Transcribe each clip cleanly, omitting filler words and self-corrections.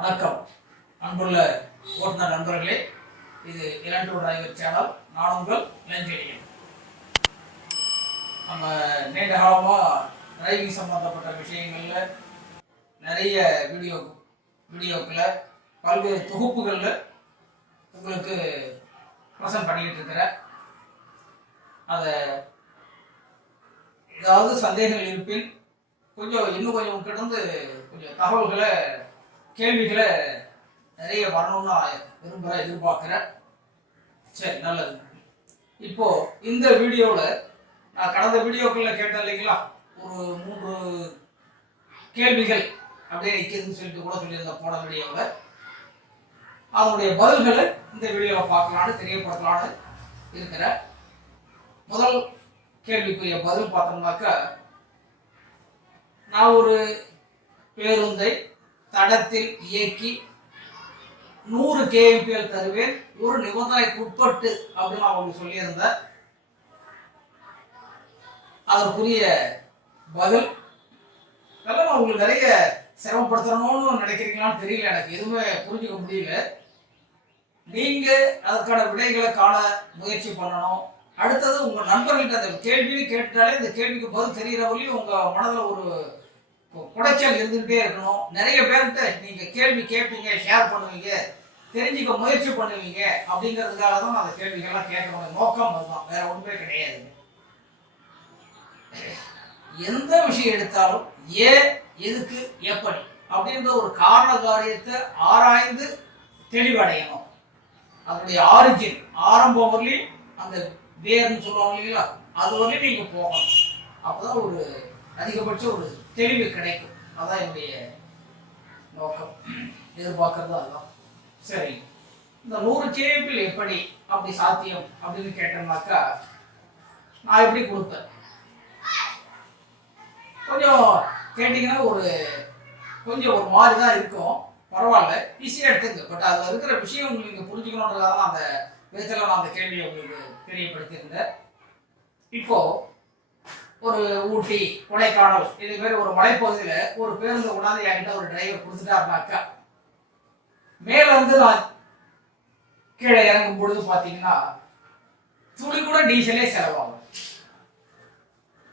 வணக்கம் அன்புள்ள ஓட்டுநர் நண்பர்களே, இது இளண்டூ டிரைவர் சேனல். நான் உங்கள் இளஞ்செழியன். நம்ம நீண்ட காலமாக டிரைவிங் சம்பந்தப்பட்ட விஷயங்களில் நிறைய வீடியோக்களை பல்வேறு தொகுப்புகளில் உங்களுக்கு ப்ரெசன்ட் பண்ணிக்கிட்டு இருக்கிறேன். அதை ஏதாவது சந்தேகங்கள் இருப்பின் இன்னும் கொஞ்சம் கிடந்து கொஞ்சம் தகவல்களை கேள்விகளை நிறைய வரணும்னு விரும்புகிறேன், எதிர்பார்க்குறேன். சரி, நல்லது. இப்போ இந்த வீடியோவில் நான் கடந்த வீடியோக்களில் கேட்டேன் இல்லைங்களா, ஒரு 3 கேள்விகள் அப்படியே நிற்கிதுன்னு சொல்லிட்டு கூட சொல்லியிருந்தேன் போன வீடியோவில். அதனுடைய பதில்களை இந்த வீடியோவில் பார்க்கலான்னு தெரியப்படுத்தலான்னு இருக்கிறேன். முதல் கேள்விக்குரிய பதில் பார்த்தோம்னாக்கா, நான் ஒரு பேருந்தை தடத்தில் இயக்கி 100 kmpl தருவேன், ஒரு நிபந்தனைக்கு உட்பட்டு அப்படின்னு நான் உங்களுக்கு சொல்லியிருந்தேன். அதற்குரிய பதில் நான் உங்களுக்கு நிறைய சிரமப்படுத்தணும்னு நினைக்கிறீங்களான்னு தெரியல, எனக்கு எதுவுமே புரிஞ்சுக்க முடியல. நீங்க அதற்கான விடைகளை காண முயற்சி பண்ணணும். அடுத்தது உங்க நண்பர்கள்ட்ட அந்த கேள்வியை கேட்டாலே இந்த கேள்விக்கு பதில் தெரிகிற வரையும் உங்க மனதில் ஒரு குடைச்சல் இருந்துகிட்டே இருக்கணும். நிறைய பேர்கிட்ட நீங்க கேள்வி கேட்பீங்க, ஷேர் பண்ணுவீங்க, தெரிஞ்சுக்க முயற்சி பண்ணுவீங்க. அப்படிங்கிறதுக்காக தான் நான் அந்த கேள்விகள்லாம் கேட்கணும். நோக்கம் அதுதான், வேற ஒன்றுமே கிடையாது. எந்த விஷயம் எடுத்தாலும் ஏன், எதுக்கு, எப்படி அப்படின்ற ஒரு காரண காரியத்தை ஆராய்ந்து தெளிவடையணும். அதனுடைய ஆரிஜின், ஆரம்பம் வரலையும் அந்த வேர்னு சொல்லுவாங்க இல்லைங்களா, அது வரலையும் நீங்க போகணும். அப்போதான் ஒரு அதிகபட்சம் ஒரு தெளிவு கிடைக்கும். அதான் என்னுடைய நோக்கம், எதிர்பார்க்கறது அதுதான். சரி, இந்த 100 kmpl எப்படி அப்படி சாத்தியம் அப்படின்னு கேட்டோம்னாக்கா, நான் எப்படி கொடுப்பேன் கொஞ்சம் கேட்டீங்கன்னா கொஞ்சம் ஒரு மாதிரி தான் இருக்கும். பரவாயில்ல, ஈஸியாக எடுத்துங்க. பட் அதில் இருக்கிற விஷயம் உங்களுக்கு நீங்கள் புரிஞ்சுக்கணுன்றதாக தான் அந்த விதத்தில் நான் அந்த கேள்வியை உங்களுக்கு தெரியப்படுத்தியிருந்தேன். இப்போ ஒரு ஊட்டி, கொடைக்கானல் இது மாதிரி ஒரு மலைப்பகுதியில் ஒரு பேருந்து கொண்டாந்து என்கிட்ட ஒரு டிரைவர் கொடுத்துட்டாருனாக்கா, மேல இருந்து நான் கீழே இறங்கும் பொழுது பார்த்தீங்கன்னா துளி கூட டீசலே செலவாகும்.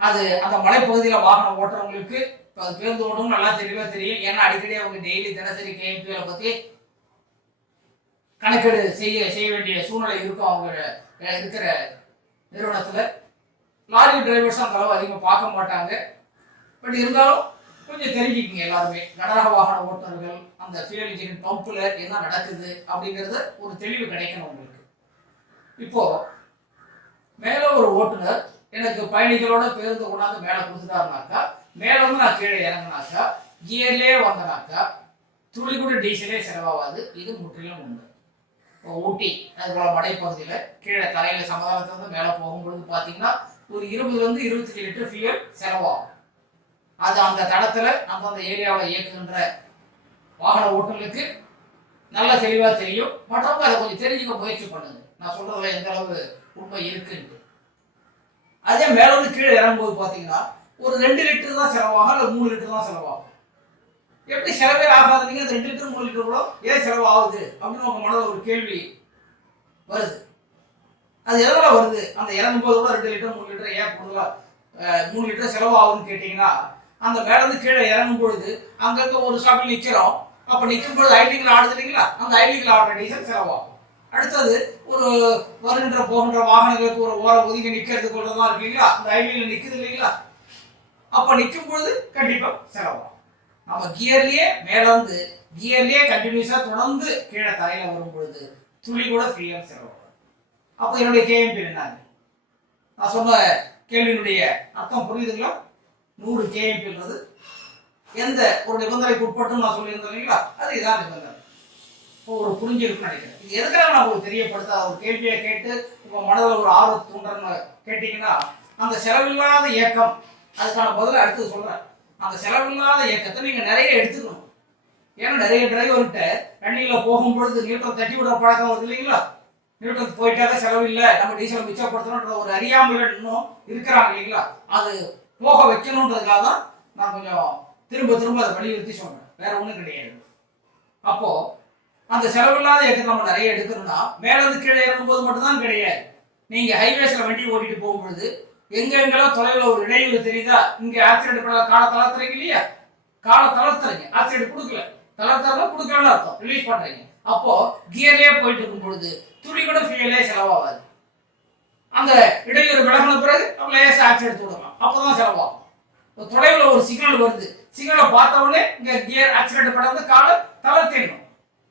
அது அந்த மலைப்பகுதியில் வாகனம் ஓட்டுறவங்களுக்கு அது பேருந்து ஓட்டவும் நல்லா தெளிவாக தெரியும். ஏன்னா அடிக்கடி அவங்க டெய்லி தினசரி கேஎம்பியை பற்றி கணக்கெடு செய்ய வேண்டிய சூழ்நிலை இருக்கும் அவங்க இருக்கிற நிறுவனத்தில். லாரி டிரைவர்ஸ் அந்த அளவு அதிகமாக பார்க்க மாட்டாங்க. பட் இருந்தாலும் கொஞ்சம் தெரிஞ்சுக்கிங்க எல்லாருமே. கனரக வாகன ஓட்டுநர்கள் அந்த ஃபியூல் இன்ஜின் பம்பில் என்ன நடக்குது அப்படிங்கிறத ஒரு தெளிவு கிடைக்கணும் உங்களுக்கு. இப்போ மேல ஒரு ஓட்டுநர் எனக்கு பயணிகளோட பேருந்து கொண்டாந்து மேலே கொடுத்துட்டாருனாக்கா, மேலே வந்து நான் கீழே இறங்கினாக்கா, கியர்லேயே வந்தனாக்கா துளி கூட டீசலே செலவாகாது. இது முற்றிலும் உண்டு. ஊட்டி அதுபோல மலைப்பகுதியில் கீழே தரையில் சமதானத்திலிருந்து மேலே போகும்பொழுது பார்த்தீங்கன்னா ஒரு 20 to 25 லிட்டர் ஃபியூல் செலவாகும். அது அந்த தடத்துல அந்த ஏரியாவில் இயக்குகின்ற வாகன ஓட்டுநர்களுக்கு நல்ல தெளிவா தெரியும். மற்றவங்க அதை கொஞ்சம் தெரிஞ்சுக்க முயற்சி பண்ணுங்க, நான் சொல்றதுல எந்த அளவு உண்மை இருக்குன்னு. அதே மேல வந்து கீழே இறங்கும்போது பாத்தீங்கன்னா ஒரு 2 லிட்டர் தான் செலவாகும், இல்லை 3 லிட்டர் தான் செலவாகும். எப்படி செலவே ஆகாதுங்க, அந்த 2 லிட்டர் 3 லிட்டர் கூட ஏன் செலவு ஆகுது அப்படின்னு உங்க மனதில் ஒரு கேள்வி வருது. அது எதனால வருது? அந்த இறங்கும்போது கூட 2 லிட்டர் 3 லிட்டர் ஏன் கூடுதலா 3 லிட்டர் செலவு ஆகுதுன்னு கேட்டீங்கன்னா, அந்த மேல இருந்து கீழே இறங்கும் பொழுது அங்கங்க ஒரு ஸ்டாப்பில் நிற்கிறோம். அப்ப நிற்கும் பொழுது ஐடிங்கில் ஆடுது இல்லைங்களா, அந்த ஐடிங்கில் ஆடுற டீசல் செலவாகும். அடுத்தது ஒரு வருகின்ற போகின்ற வாகனங்களுக்கு ஒரு ஓரம் ஒதுங்கி நிற்கிறதுக்கு உள்ளதெல்லாம் இருக்கு இல்லைங்களா, அந்த ஐடியில் நிற்குது இல்லைங்களா, அப்ப நிற்கும் பொழுது கண்டிப்பா செலவாகும். நம்ம கியர்லயே மேல வந்து கியர்லயே கண்டினியூஸா தொடர்ந்து கீழே தரையில வரும் பொழுது துளி கூட ஃப்ரீயா செலவாகும். அப்போ என்னுடைய கேஎம்பி என்னங்க, நான் சொன்ன கேள்வியினுடைய அர்த்தம் புரியுதுங்களா? 100 kmpl எந்த ஒரு நிபந்தனைக்கு உட்பட்டு நான் சொல்லியிருந்தேன் இல்லைங்களா, அது இதான் நிபந்தனை. இப்போ ஒரு புரிஞ்சிருக்குன்னு நினைக்கிறேன். இது எதுக்காக நான் உங்களுக்கு தெரியப்படுத்த ஒரு கேள்வியை கேட்டு உங்க மனதில் ஒரு ஆர்வத்தை தூண்டுறன்னு கேட்டீங்கன்னா, அந்த செலவில்லாத இயக்கம் அதுக்கான பதிலை அடுத்து சொல்றேன். அந்த செலவில்லாத இயக்கத்தை நீங்க நிறைய எடுத்துக்கணும். ஏன்னா நிறைய டிரைவர்கிட்ட ரன்னிங்ல போகும்பொழுது நியூட்டன் தட்டி விடுற பழக்கம் வருது இல்லைங்களா, நியூட்டன் போயிட்டாக்க செலவு இல்லை, நம்ம டீசல் மிச்சப்படுத்தணும்ன்ற ஒரு அறியாமையில இன்னும் இருக்கிறாங்க இல்லைங்களா. அது போக வைக்கணுன்றதுக்காக தான் நான் கொஞ்சம் திரும்ப அதை வலியுறுத்தி சொன்னேன், வேற ஒன்றும் கிடையாது. அப்போ அந்த செலவில்லாத இயக்கத்தை நம்ம நிறைய எடுக்கணும்னா மேல இருந்து கீழே இறங்கும் போது மட்டும்தான் கிடையாது. நீங்க ஹைவேஸ்ல வண்டி ஓட்டிட்டு போகும்பொழுது எங்கெங்கெல்லாம் தொலைவில் ஒரு இடையூறு தெரியுதா, இங்க ஆக்சிடென்ட் பண்ண கால தளர்த்துறீங்க இல்லையா, கால தளர்த்துறீங்க, ஆக்சிடென்ட் கொடுக்கல, தளர்த்தா கொடுக்கலன்னு அர்த்தம், ரிலீஸ் பண்றீங்க. அப்போ கியர்லயே போயிட்டு இருக்கும் பொழுது துளி கூட ஃபியூலே செலவாகாது. அந்த இடையூறு விலகின பிறகு நம்ம லேசா ஆக்சிடென்ட் விடலாம், அப்பதான் செலவாகும். தொலைவில் ஒரு சிக்னல் வருது, சிக்னலை பார்த்த உடனே இங்க கியர் ஆக்சிடென்ட் பண்ணது கால தளர்த்திடணும்,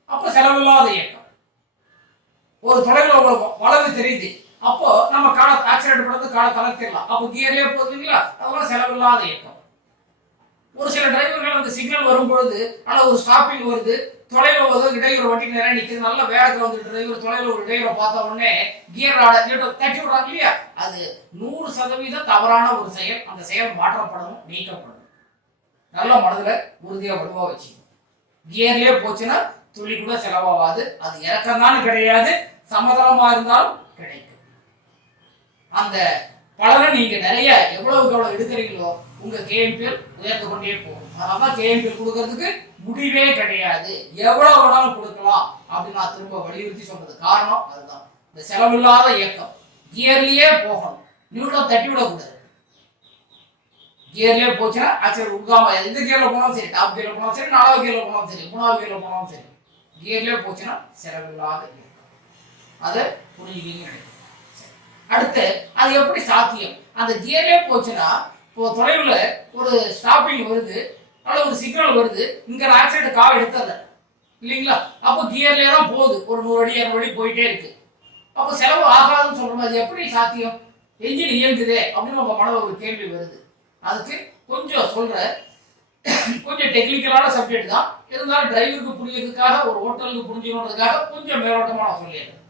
அப்போ செலவில்லாத இயக்கம். ஒரு தொலைவில் உங்களுக்கு வளைவு தெரியுது, அப்போ நம்ம கால ஆக்சிடென்ட் பண்ணது கால தளர்த்திடலாம், அப்போ கியர்லயே போகுதுங்களா, அதெல்லாம் செலவில்லாத இயக்கம். ஒரு சில டிரைவர்கள் அந்த சிக்னல் வரும்பொழுது ஆனால் ஒரு ஸ்டாப்பிங் வருது, தொலைவில் வந்து இடையூறு வண்டி நேரம் நிற்குது, நல்ல வேகத்தில் வந்து டிரைவர் தொலைவில் ஒரு இடையூறை பார்த்த உடனே கியர் தட்டி விடுறாங்க இல்லையா, அது 100% தவறான ஒரு செயல். அந்த செயல் மாற்றப்படணும், நீக்கப்படணும். நல்ல மனதில் உறுதியாக வலுவா வச்சுக்கணும். கியர்லயே போச்சுன்னா துளி கூட செலவாகாது. அது இறக்கம்தான் கிடையாது, சமதளமா இருந்தாலும் கிடைக்கும். அந்த பலனை நீங்க நிறைய எவ்வளவு எடுக்கிறீங்களோ உங்க கேஎம்பிஎல் உயர்ந்து கொண்டே போகும். அதனாலதான் கேஎம்பிஎல் கொடுக்கறதுக்கு முடிவே கிடையாது, எவ்வளவு வேணாலும் கொடுக்கலாம் அப்படின்னு நான் திரும்ப வலியுறுத்தி சொல்றது காரணம் அதுதான். இந்த செலவில்லாத இயக்கம் கியர்லயே போகணும், நியூட்டன் தட்டி விடக்கூடாது. கியர்லயே போச்சுன்னா ஆக்சிடென்ட் உட்காம எந்த கியர்ல போனாலும் சரி, டாப் கியர்ல போனாலும் சரி, 4வது கியர்ல போனாலும் சரி, 3வது கியர்ல போனாலும் சரி, கியர்லயே போச்சுன்னா செலவில்லாத இயக்கம். அதை புரிஞ்சுக்கிங்க. அடுத்து அது எப்படி சாத்தியம்? அந்த கியர்லயே போச்சுன்னா இப்போ தொலைவில் ஒரு ஸ்டாப்பிங் வருது, அல்ல ஒரு சிக்னல் வருது, இங்க ஆக்சிடென்ட் கால் எடுத்தது இல்லைங்களா, அப்போ கியர்லயே தான் போகுது, ஒரு 100 அடி 200 அடி போயிட்டே இருக்கு. அப்போ செலவு ஆகாதுன்னு சொல்றோம். அது எப்படி சாத்தியம்? என்ஜின் இயங்குதே அப்படின்னு உங்க மனதில் ஒரு கேள்வி வருது. அதுக்கு கொஞ்சம் சொல்ற, கொஞ்சம் டெக்னிக்கலான சப்ஜெக்ட் தான், இருந்தாலும் டிரைவருக்கு புரியறதுக்காக, ஒரு ஹோட்டலுக்கு புரிஞ்சுக்கிறதுக்காக கொஞ்சம் மேலோட்டமா நான் சொல்லிடுறேன்.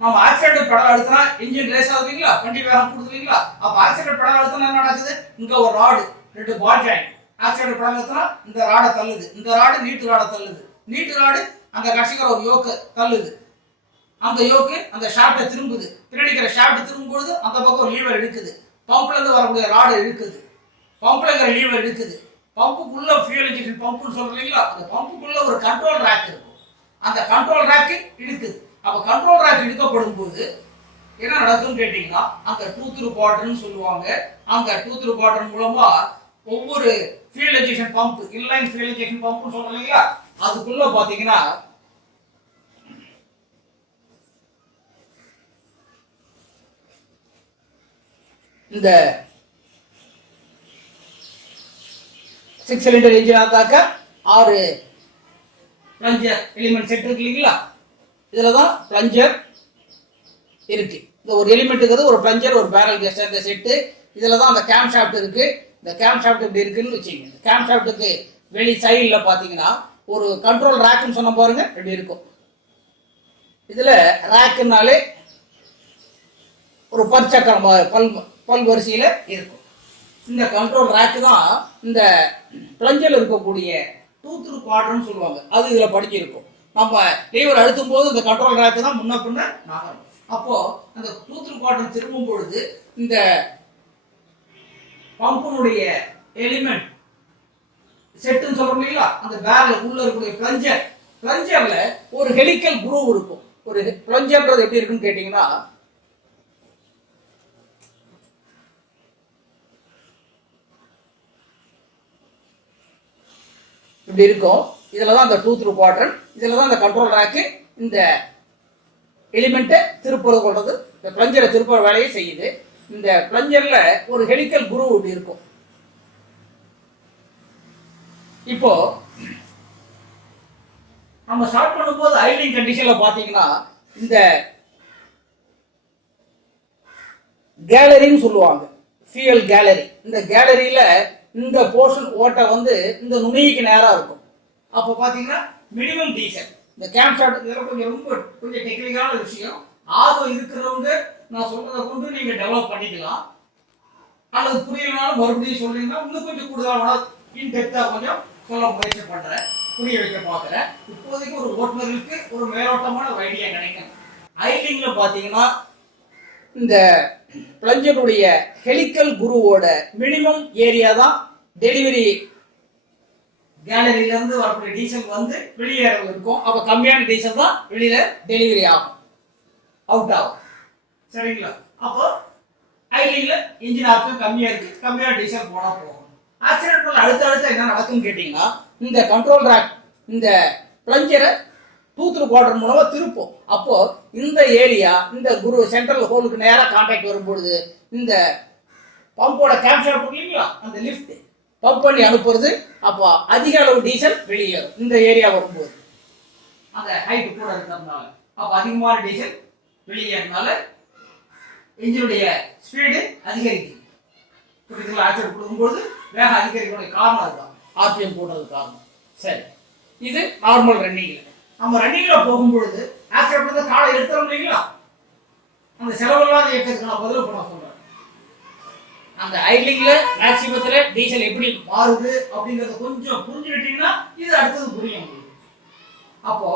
நம்ம ஆக்சிடென்ட் பெடல் அழுத்தினா இன்ஜின் ரேஸ் ஆகுதுங்களா, வண்டி வேகம் கொடுத்துருங்களா, அப்ப ஆக்சிடென்ட் பெடல் அழுத்தினா என்ன நடக்குது, இங்க ஒரு rod 2 ball joint, accident pedal அழுத்தினா இந்த ராடை தள்ளுது, இந்த ராடு நீட்டு ராடை தள்ளுது, நீட்டு ராடு அங்க கடைசிக்கிற ஒரு யோக்கு தள்ளுது, அந்த யோக்கு அந்த ஷாப்டை திரும்புது, பின்னாடிக்கிற ஷாப்ட் திரும்பும்போது அந்த பக்கம் ஒரு லீவர் இழுக்குது, பம்ப்ல இருந்து வரக்கூடிய ராடு இழுக்குது, பம்ப்ல இருக்கிற லீவர் இழுக்குது, பம்புக்குள்ள ஃபியூல் இன்ஜெக்ஷன் பம்புன்னு சொல்றீங்களா, அந்த பம்புக்குள்ள ஒரு கண்ட்ரோல் ரேக் இருக்கும், அந்த கண்ட்ரோல் ரேக் இழுக்குது. அப்ப கண்ட்ரோல் ரேக் இழுக்கப்படும் போது என்ன நடக்கும்னு கேட்டீங்கன்னா, அந்த டூத் குவாட்ரன் சொல்லுவாங்க, அந்த டூத் குவாட்ரன் மூலமா ஒவ்வொரு fuel injection pump, inline fuel injection பம்ப்னு சொல்றோம் இல்லையா, அதுக்குள்ள பாத்தீங்கன்னா இந்த 6 சிலிண்டர் இன்ஜின் ஆத்தாக்க 6 பிளஞ்சர் எலிமெண்ட் செட் இருக்கு இல்லைங்களா, இதுலதான் பிளஞ்சர் இருக்கு. இந்த ஒரு எலிமெண்ட்டுங்கிறது ஒரு பிளஞ்சர், ஒரு பேரல் கேஸ், இந்த செட்டு. இதுலதான் அந்த கேம் ஷாஃப்ட் இருக்கு. இந்த கேம் ஷாஃப்ட் இப்படி இருக்குன்னு வச்சுக்கோங்க. இந்த கேம் ஷாஃப்ட்டுக்கு வெளி சைடில் பார்த்தீங்கன்னா ஒரு கண்ட்ரோல் ரேக்குன்னு சொன்ன பாருங்க, இப்படி இருக்கும். இதுல ரேக்குனாலே ஒரு பற்சக்கரம் பல் வரிசையில இருக்கும். இந்த கண்ட்ரோல் ரேக்கு தான் இந்த பிளஞ்சர்ல இருக்கக்கூடிய டூத் குவாட்ரன் சொல்லுவாங்க, அது இதுல படிச்சிருக்கும். நம்ம லீவர் அழுத்தும் போது இந்த கண்ட்ரோல் ரேக்கு தான் முன்ன பின்ன நகரும். அப்போ அந்த டூத் குவாட்ரன் திரும்பும் பொழுது இந்த பம்பினுடைய எலிமெண்ட் செட்டுன்னு சொல்றோம் இல்லையா, அந்த பேரல் உள்ள இருக்கக்கூடிய பிளஞ்சர்ல ஒரு ஹெலிக்கல் குரூவ் இருக்கும். ஒரு பிளஞ்சர்ன்றது எப்படி இருக்குன்னு கேட்டீங்கன்னா, இப்படி இருக்கும். இதுலதான் அந்த டூத் குவாட்ரன், இதுலதான் அந்த கண்ட்ரோல் ரேக்கு இந்த எலிமெண்ட்டை திருப்புறது கொள்றது, இந்த பிளஞ்சரை திருப்புற வேலையை செய்யுது. இந்த பிளஞ்சர்ல ஒரு ஹெலிக்கல் குரூவ் இப்படி இருக்கும். இப்போ நம்ம ஸ்டார்ட் பண்ணும்போது ஐடிங் கண்டிஷன்ல பாத்தீங்கன்னா, இந்த கேலரின்னு சொல்லுவாங்க, ஃபியூயல் கேலரி. இந்த கேலரியில இந்த போர்ஷன் ஓட்டை வந்து இந்த நுனிக்கு நேரா இருக்கும். அப்போ பாத்தீங்கன்னா மினிமம் டீசல், இந்த கேம்ப் ஷாட் கொஞ்சம் டெக்னிக்கலான விஷயம். ஆர்வம் இருக்கிறவங்க நான் சொல்றதை கொண்டு நீங்க டெவலப் பண்ணிக்கலாம், அல்லது புரியலனாலும் மறுபடியும் சொல்றீங்கன்னா இன்னும் கொஞ்சம் கூடுதலான இன்டெப்தா கொஞ்சம் சொல்ல முயற்சி பண்றேன், புரிய வைக்க பாக்குறேன். இப்போதைக்கு ஒரு ஓட்டுநர்களுக்கு ஒரு மேலோட்டமான ஒரு ஐடியா கிடைக்கும். ஐடிங்ல பாத்தீங்கன்னா இந்த பிளஞ்சருடைய ஹெலிக்கல் குரூவோட மினிமம் ஏரியா தான் டெலிவரி கேலரியில இருந்து வரக்கூடிய டீசல் வந்து வெளியேற இருக்கும். அப்ப கம்மியான டீசல் தான் வெளியில டெலிவரி ஆகும், அவுட் ஆகும். சரிங்களா? அப்போ ஐடிங்ல இன்ஜின் ஆர்பிஎம் கம்மியா இருக்கு, கம்மியான டீசல் போனா போகும். ஆக்சிடென்ட் அடுத்த என்ன நடக்கும்னு கேட்டீங்கன்னா, இந்த கண்ட்ரோல் ராக் இந்த பிளஞ்சரை டூத்ரு குவார்டர் மூலமா திருப்போம். அப்போ இந்த ஏரியா இந்த குரு சென்ட்ரல் ஹோலுக்கு நேரா கான்டாக்ட் வரும்பொழுது இந்த பம்போட கேப்சர் இல்லைங்களா, அந்த லிஃப்ட் பம்ப் பண்ணி அனுப்புறது. அப்போ அதிக அளவு டீசல் வெளியேறும் இந்த ஏரியா வரும்போது, அந்த ஹைட் கூட இருக்கிறதுனால. அப்போ அதிகமான டீசல் வெளியேறதுனால இன்ஜினுடைய ஸ்பீடு அதிகரிக்கும். புரியுதுங்களா? ஆக்சிடென்ட் கொடுக்கும்போது வேகம் அதிகரிக்கக்கூடிய காரணம் அதுதான், ஆர்பிஎம் போடுறது காரணம். சரி, இது நார்மல் ரன்னிங்ல. நம்ம ரன்னிங்ல போகும்பொழுது ஆக்சிடென்ட் காலை எடுத்துறோம் இல்லைங்களா, அந்த செலவில்லாத இயக்கத்துக்கு நான் பதில் பண்ண சொல்றேன். அந்த ஐட்லிங்ல மேக்ஸிமத்துல டீசல் எப்படி மாறுது அப்படிங்கறத கொஞ்சம் புரிஞ்சுக்கிட்டீங்கன்னா இது அடுத்தது புரியும் உங்களுக்கு. அப்போ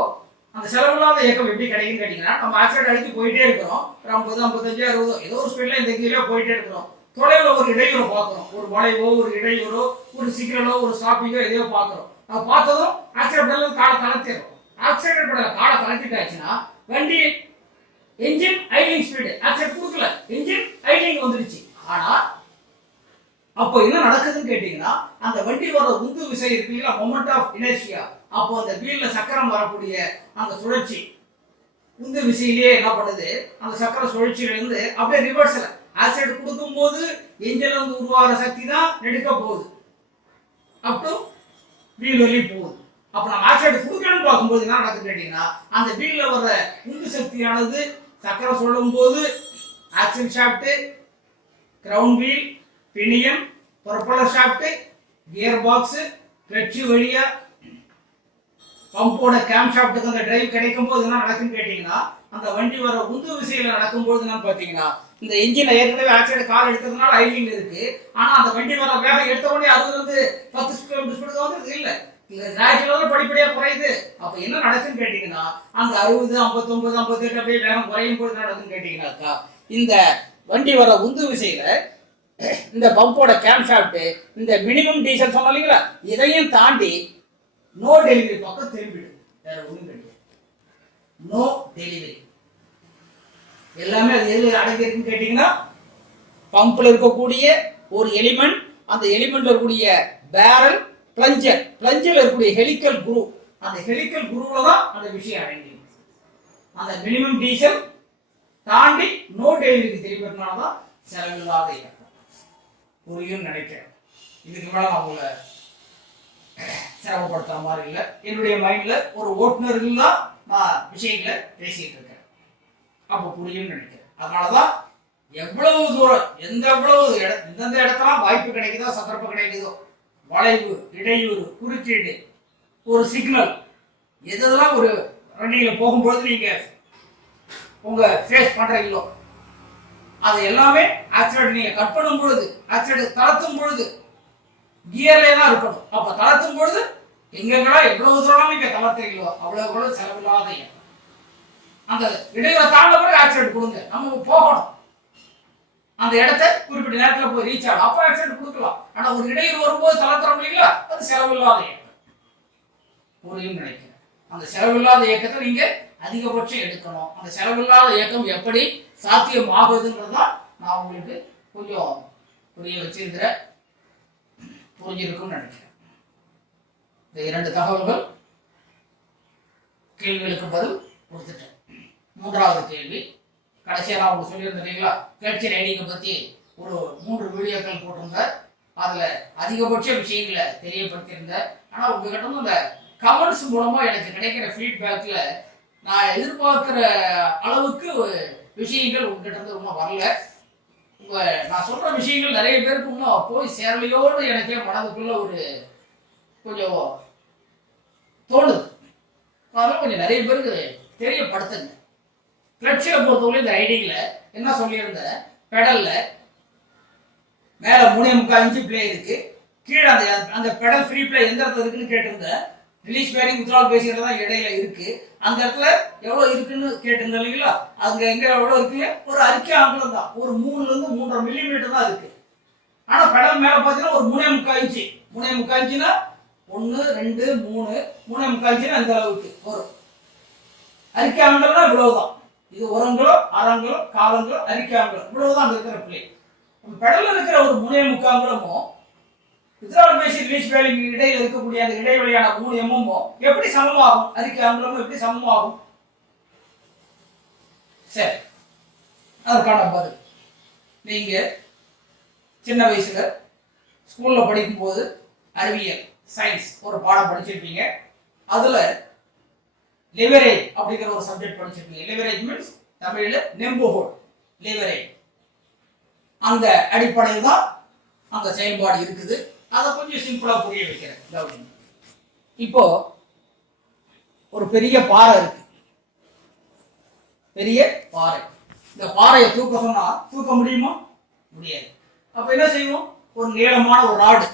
அந்த செலவில்லாத இயக்கம் எப்படி கிடைக்குன்னு கேட்டீங்கன்னா, நம்ம ஆக்சிடென்ட் அடித்து போயிட்டே இருக்கிறோம், 50, 55, 60 ஏதோ ஒரு ஸ்பீட்ல இந்த கீழே போயிட்டே இருக்கிறோம். தொலைவில் ஒரு இடையூறு பார்க்குறோம், ஒரு வளைவோ ஒரு இடையூறோ ஒரு சிக்னலோ ஒரு ஸ்டாப்பிங்கோ எதையோ பார்க்குறோம். அதை பார்த்ததும் ஆக்சிடென்ட் காலை தளர்த்திடும். ஆக்சிடென்ட் பண்ண காலை தளர்த்திட்டாச்சுன்னா வண்டி என்ஜின் ஐட்லிங் ஸ்பீடு ஆக்சிடென்ட் கொடுக்கல, என்ஜின் ஐட்லிங் வந்துடுச்சு. ஆனா அப்போ என்ன நடக்குதுன்னு கேட்டீங்கன்னா, அந்த வண்டி வர உந்து விசை இருக்குங்களா, மொமெண்ட் ஆஃப் இனர்ஷியா, அப்போ அந்த வீல்ல சக்கரம் வரக்கூடிய அந்த சுழற்சி உந்து விசையிலேயே என்ன பண்ணுது, அந்த சக்கர சுழற்சியில இருந்து அப்படியே ரிவர்ஸ்ல ஆக்சிடென்ட் கொடுக்கும் போது என்ஜின்ல இருந்து உருவாகிற சக்தி தான் எடுக்க போகுது, அப் டு வீல் வரையும் போகுது. அப்ப நம்ம ஆக்சிடென்ட் கொடுக்கணும்னு பார்க்கும்போது என்ன நடக்குது கேட்டீங்கன்னா, அந்த வீல்ல வர உந்து சக்தியானது சக்கரம் சொல்லும் போது axle shaft, ground wheel, pinion, propeller shaft, gear box, clutch வழியா பம்போட கேம் ஷாஃப்ட்டுக்கு அந்த டிரைவ் கிடைக்கும் போது என்ன நடக்குன்னு கேட்டீங்கன்னா, அந்த வண்டி வர உந்து விசையில நடக்கும்போது என்னன்னு பாத்தீங்கன்னா, இந்த இன்ஜின் ஏற்கனவே ஆக்சிடென்ட் கால் எடுத்ததுனால ஐட்லிங் இருக்கு. ஆனா அந்த வண்டி வர வேகம் எடுத்த உடனே 60 இருந்து 10 கிலோமீட்டர் ஸ்பீடு வந்து இல்ல, கிராஜுவலா படிப்படியா குறையுது. அப்ப என்ன நடக்குன்னு கேட்டீங்கன்னா, அந்த 60, 59, 58 அப்படியே வேகம் குறையும் போது என்ன நடக்குன்னு கேட்டீங்கன்னாக்கா, இந்த வண்டி வர உந்து விசையில இந்த பம்போட கேம் ஷாஃப்ட் இந்த மினிமம் டீசல் சொன்னோம் இல்லைங்களா, இதையும் தாண்டி நோ டெலிவரி பக்கம் திரும்பிடும். வேற ஒண்ணும் கிடையாது, நோ டெலிவரி. எல்லாமே அது எதுல அடங்கி இருக்குன்னு கேட்டீங்கன்னா, பம்ப்ல இருக்கக்கூடிய ஒரு எலிமெண்ட், அந்த எலிமெண்ட்ல இருக்கக்கூடிய பேரல், பிளஞ்சர், பிளஞ்சர்ல இருக்கக்கூடிய ஹெலிக்கல் குரூவ், அந்த ஹெலிக்கல் குரூவ்ல தான் அந்த விஷயம் அடங்கி. அந்த மினிமம் டீசல் தாண்டி நோ டெலிவரிக்கு திரும்பினால தான் செலவில்லாத இயக்கம். புரியும் நினைக்கிறேன். இதுக்கு மேல நான் உங்களை சிரமப்படுத்துற மாதிரி இல்லை. என்னுடைய மைண்ட்ல ஒரு ஓட்டுநர்கள் தான் நான் விஷயங்களை பேசிட்டு இருக்கேன். அப்ப புரியும் நினைக்கிறேன். அதனாலதான் எவ்வளவு தூரம் எந்தெந்த இடத்துல வாய்ப்பு கிடைக்குதோ, சந்தர்ப்பம் கிடைக்குதோ, வளைவு, இடையூறு, குறுக்கீடு, ஒரு சிக்னல், எதெல்லாம் ஒரு ரன்னிங்ல போகும்போது நீங்க உங்க ஃபேஸ் பண்றீங்களோ அது எல்லாமே ஆக்சிடென்ட் நீங்க கட் பண்ணும் பொழுது, ஆக்சிடென்ட் தளர்த்தும் பொழுது கியர்ல தான் இருக்கணும். அப்ப தளர்த்தும் பொழுது எங்கெங்கெல்லாம் எவ்வளவு தூரம் நீங்க தளர்த்துறீங்களோ அவ்வளவு செலவில்லாத இயக்கம். அந்த இடையில தாண்ட பிறகு ஆக்சிடென்ட் கொடுங்க, நம்ம போகணும், அந்த இடத்தை குறிப்பிட்ட நேரத்தில் போய் ரீச் ஆகும், அப்ப ஆக்சிடென்ட் கொடுக்கலாம். ஆனா ஒரு இடையில் வரும்போது தளர்த்துறோம் இல்லைங்களா, அது செலவில்லாத இயக்கம். புரியும் நினைக்கிறேன். அந்த செலவில்லாத இயக்கத்தை நீங்க அதிகபட்சம் எடுக்கணும். அந்த செலவில்லாத இயக்கம் எப்படி சாத்தியம் ஆகுதுன்றதான் நான் உங்களுக்கு கொஞ்சம் புரிய வச்சிருக்கிறேன், புரிஞ்சிருக்கும்னு நினைக்கிறேன். இந்த 2 தகவல்கள் கேள்விகளுக்கு பதில் கொடுத்துட்டேன். 3வது கேள்வி, கடைசியாக நான் உங்களுக்கு சொல்லியிருந்தேன் இல்லைங்களா, கிளட்ச் ரைடிங்கை பற்றி ஒரு 3 வீடியோக்கள் போட்டிருந்தேன். அதில் அதிகபட்ச விஷயங்களை தெரியப்படுத்தியிருந்தேன். ஆனால் உங்ககிட்ட இந்த கமெண்ட்ஸ் மூலமாக எனக்கு கிடைக்கிற ஃபீட்பேக்கில் நான் எதிர்பார்க்குற அளவுக்கு விஷயங்கள் உங்ககிட்ட இருந்து இன்னும் வரல. நான் சொல்கிற விஷயங்கள் நிறைய பேருக்கு இன்னும் போய் சேரலையோடு எனக்கே மனதுக்குள்ள ஒரு கொஞ்சம் தோணுது. அதனால கொஞ்சம் நிறைய பேருக்கு தெரியப்படுத்துங்க. கிளட்சியை பொறுத்தவரை இந்த ரைடிங்ல என்ன சொல்லியிருந்த, பெடல்ல மேல 3.25 இன்ச்சு பிளே இருக்கு, கீழே அந்த பெடல் ஃப்ரீ பிளே எந்த இடத்துல இருக்குன்னு கேட்டிருந்த, ரிலீஸ் பேரிங் வித்ட்ரால் பேசிக்கிட்டு தான் இடையில இருக்கு. அந்த இடத்துல எவ்வளவு இருக்குன்னு கேட்டிருந்தேன் இல்லைங்களா, அங்க எங்க எவ்வளவு இருக்குங்க, ஒரு அறிக்கை ஆங்கிலம் தான், ஒரு 3 இருந்து 3.5 மில்லிமீட்டர் தான் இருக்கு. ஆனா பெடல் மேல பாத்தீங்கன்னா ஒரு 3.25 இன்ச்சு, 3.25 இன்ச்சுனா 1 2 3 3.5 அந்த அளவுக்கு வரும். அரிக்காங்கல்னா இவ்வளவுதான். இது ஒரு அங்குலம், அரை அங்குலம், கால் அங்குலம், அரிக்காங்கலம் இவ்வளவுதான் இருக்கிற பிளே. பெடல்ல இருக்கிற ஒரு 3.25 அங்குலமும் வித்ரால் பேசிக் ரிலீஸ் வேலிங் இடையில இருக்கக்கூடிய அந்த இடைவெளியான 3 mm எப்படி சமமாகும்? அரிக்காங்கலமும் எப்படி சமமாகும்? சரி, அதற்கான பதில் நீங்க சின்ன வயசுல ஸ்கூல்ல படிக்கும் போது அறிவியல் சயின்ஸ் ஒரு பாடம் படிச்சிருப்பீங்க. அதுல லிவரேஜ் அப்படிங்கிற ஒரு சப்ஜெக்ட் படிச்சிருப்பீங்க. லிவரேஜ் மீன்ஸ் தமிழ்ல நெம்புகோல். லிவரேஜ் அந்த அடிப்படையில் தான் அந்த செயல்பாடு இருக்குது. அதை கொஞ்சம் சிம்பிளா புரிய வைக்கிறேன். இப்போ ஒரு பெரிய பாறை இருக்கு, பெரிய பாறை. இந்த பாறையை தூக்க சொன்னா தூக்க முடியுமா? முடியாது. அப்ப என்ன செய்வோம்? ஒரு நீளமான ஒரு ராடு,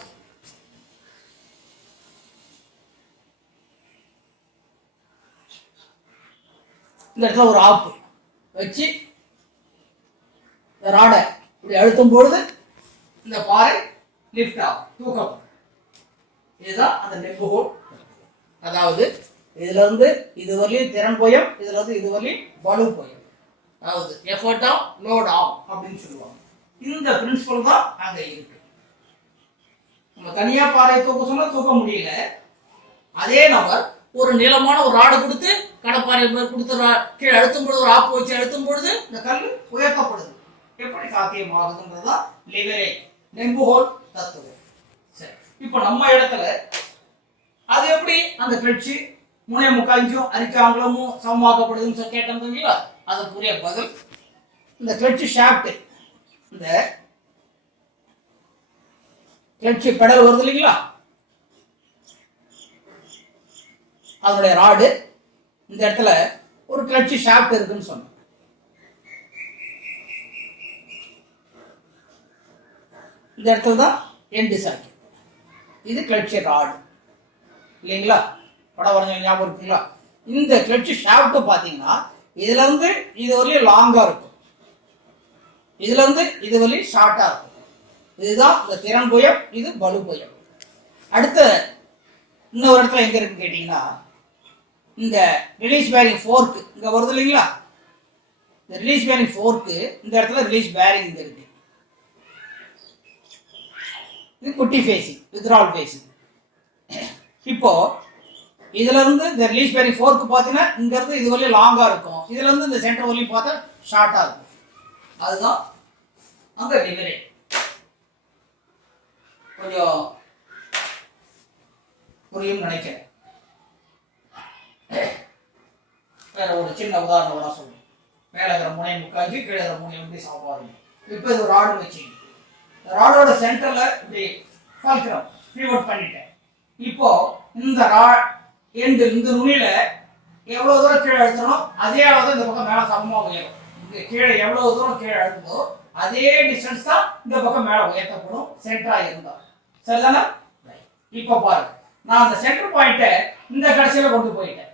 இந்த இடத்துல ஒரு ஆப்பு வச்சு இந்த ராடை இப்படி அழுத்தும் பொழுது இந்த பாறை லிஃப்ட் ஆகும், தூக்கம். இதுதான் அந்த நெம்புகோல். அதாவது இதுல இருந்து இது வரலையும் திறன் போயும், இதுல இருந்து இது வரலையும் பலு போயும். அதாவது எஃபர்ட் ஆஃப் லோட் ஆஃப் அப்படின்னு சொல்லுவாங்க. இந்த பிரின்சிபல் தான் அங்க இருக்கு. நம்ம தனியா பாறை தூக்க சொன்னா தூக்க முடியல. அதே நபர் ஒரு நீளமான ஒரு ராடு கொடுத்து கடப்பாறை கொடுத்து கீழே அழுத்தும் பொழுது, ஒரு ஆப்பு வச்சு அழுத்தும் பொழுது இந்த கல் உயர்த்தப்படுது. எப்படி சாத்தியமாகுதுன்றதுதான் லிவரேஜ், நெம்புகோல் தத்துவம். சரி, இப்போ நம்ம இடத்துல அது எப்படி அந்த கிளர்ச்சி 3.25 அரிக்காங்கலமும் சமமாக்கப்படுதுன்னு கேட்டீங்களா? அதற்குரிய பதில் இந்த கிளர்ச்சி ஷாப்ட், இந்த கிளர்ச்சி பெடல் வருது இல்லைங்களா, அதனுடைய ராடு இந்த இடத்துல ஒரு கிளட்சி ஷாஃப்ட் இருக்குன்னு சொன்னேன். இந்த இடத்துல தான் எண்டு சாக்கெட். இது கிளட்சி ராடு இல்லைங்களா? படம் வரைஞ்ச ஞாபகம் இருக்குங்களா? இந்த கிளட்சி ஷாஃப்ட் பார்த்தீங்கன்னா இதுல இருந்து இது வரையும் லாங்கா இருக்கும், இதுல இருந்து இது வரையும் ஷார்ட்டா இருக்கும். இதுதான் இந்த திறன் புயம், இது பலு புயம். அடுத்த இன்னொரு இடத்துல எங்க இருக்குன்னு கேட்டீங்கன்னா, இந்த ரிலீஸ் பேரிங் ஃபோர்க் இங்க வருது இல்லைங்களா? இந்த ரிலீஸ் பேரிங் ஃபோர்க்கு இந்த இடத்துல ரிலீஸ் பேரிங் இங்க இருக்கு. இது குட்டி ஃபேசிங், வித்ரால் ஃபேசிங். இப்போ இதுல இருந்து இந்த ரிலீஸ் பேரிங் ஃபோர்க்கு பார்த்தீங்கன்னா இங்க இருந்து இது வரையும் லாங்கா இருக்கும், இதுல இருந்து இந்த சென்டர் வரையும் பார்த்தா ஷார்ட்டா இருக்கும். அதுதான் அங்க லிவரே. கொஞ்சம் புரியும் நினைக்கிறேன். வேற ஒரு சின்ன உதாரணம் தான் சொல்றேன். மேல இருக்கிற 3.25 கீழே இருக்கிற 3 எப்படி சமமாகும். இப்போ இது ஒரு ராடு வச்சு ராடோட சென்டர்ல இப்படி ஃபால்கரம் பிவோட் பண்ணிட்டேன். இப்போ இந்த எண்டு இந்த நுனியில எவ்வளவு தூரம் கீழே அழுத்தணும் அதே அளவு இந்த பக்கம் மேல சமமா உயரும். இங்க கீழே எவ்வளவு தூரம் கீழே அழுத்தோ அதே டிஸ்டன்ஸ் தான் இந்த பக்கம் மேல உயர்த்தப்படும் சென்டரா இருந்தா. சரிதானே? இப்போ பாருங்க, நான் அந்த சென்டர் பாயிண்ட்டை இந்த கடைசியில கொண்டு போயிட்டேன்.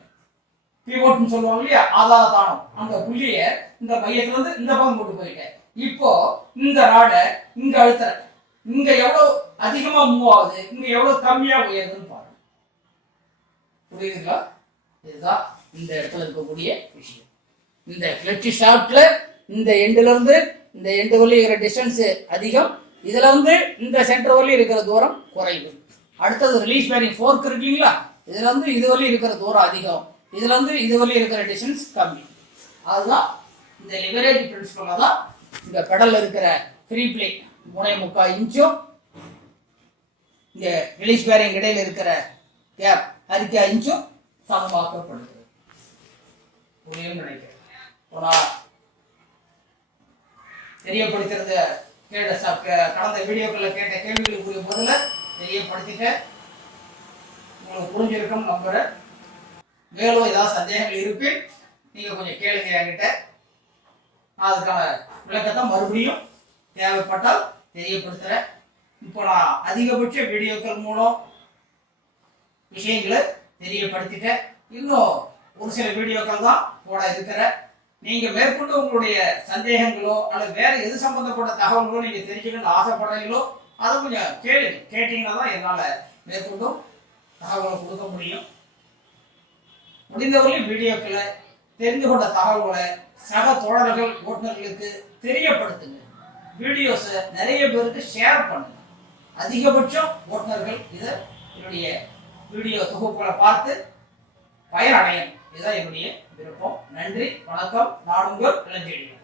பிவோட்னு சொல்லுவாங்க இல்லையா, ஆதாரதானம். அந்த புள்ளிய இந்த மையத்துல இருந்து இந்த பக்கம் கொண்டு போயிட்டேன். இப்போ இந்த ராடை இங்க அழுத்துறேன். இங்க எவ்வளவு அதிகமா மூவ் ஆகுது, இங்க எவ்வளவு கம்மியா உயருதுன்னு பாருங்க. புரியுதுங்களா? இதுதான் இந்த இடத்துல இருக்கக்கூடிய விஷயம். இந்த கிளட்சி ஷாஃப்ட்ல இந்த எண்டுல இருந்து இந்த எண்டு வரையும் இருக்கிற டிஸ்டன்ஸ் அதிகம், இதுல இருந்து இந்த சென்டர் வரையும் இருக்கிற தூரம் குறைவு. அடுத்தது ரிலீஸ் பேரிங் ஃபோர்க் இருக்குங்களா, இதுல இருந்து இது வரையும் இருக்கிற தூரம் அதிகம், இதுல இருந்து இது வரையும் இருக்கிற டிஸ்டன்ஸ் கம்மி. அதுதான் இந்த லிவரேஜ் பிரின்சிபல். தான் இந்த பெடல்ல இருக்கிற ஃப்ரீ பிளே 3.25 இன்ச்சும் இந்த ரிலீஸ் பேரிங் இடையில இருக்கிற கேப் 65 இன்ச்சும் சமமாக்கப்படுகிறது. புரியும் நினைக்கிறேன். தெரியப்படுத்துறது கடந்த வீடியோக்களை கேட்ட கேள்விகளுக்குரிய முதல்ல தெரியப்படுத்திட்டேன். உங்களுக்கு புரிஞ்சிருக்கும் நம்புறேன். மேலும் ஏதாவது சந்தேகங்கள் இருக்கு நீங்க கொஞ்சம் கேளுங்க என்கிட்ட. அதுக்கான விளக்கத்தை மறுபடியும் தேவைப்பட்டால் தெரியப்படுத்துறேன். இப்போ நான் அதிகபட்ச வீடியோக்கள் மூலம் விஷயங்களை தெரியப்படுத்திட்டேன். இன்னும் ஒரு சில வீடியோக்கள் தான் போட இருக்கிறேன். நீங்க மேற்கொண்டு உங்களுடைய சந்தேகங்களோ அல்லது வேற எது சம்பந்தப்பட்ட தகவல்களோ நீங்க தெரிஞ்சுக்கணும்னு ஆசைப்படுறீங்களோ அதை கொஞ்சம் கேளுங்க. கேட்டீங்கன்னா தான் என்னால மேற்கொண்டும் தகவலை கொடுக்க முடியும். முடிந்தவரையும் வீடியோக்களை தெரிந்து கொண்ட தகவல்களை சக தோழர்கள் ஓட்டுநர்களுக்கு தெரியப்படுத்துங்க. வீடியோஸை நிறைய பேருக்கு ஷேர் பண்ணுங்க. அதிகபட்சம் ஓட்டுநர்கள் இதை என்னுடைய வீடியோ தொகுப்புகளை பார்த்து பயனடையும். இதுதான் என்னுடைய விருப்பம். நன்றி, வணக்கம். நான் உங்கள் இளஞ்செழியன்.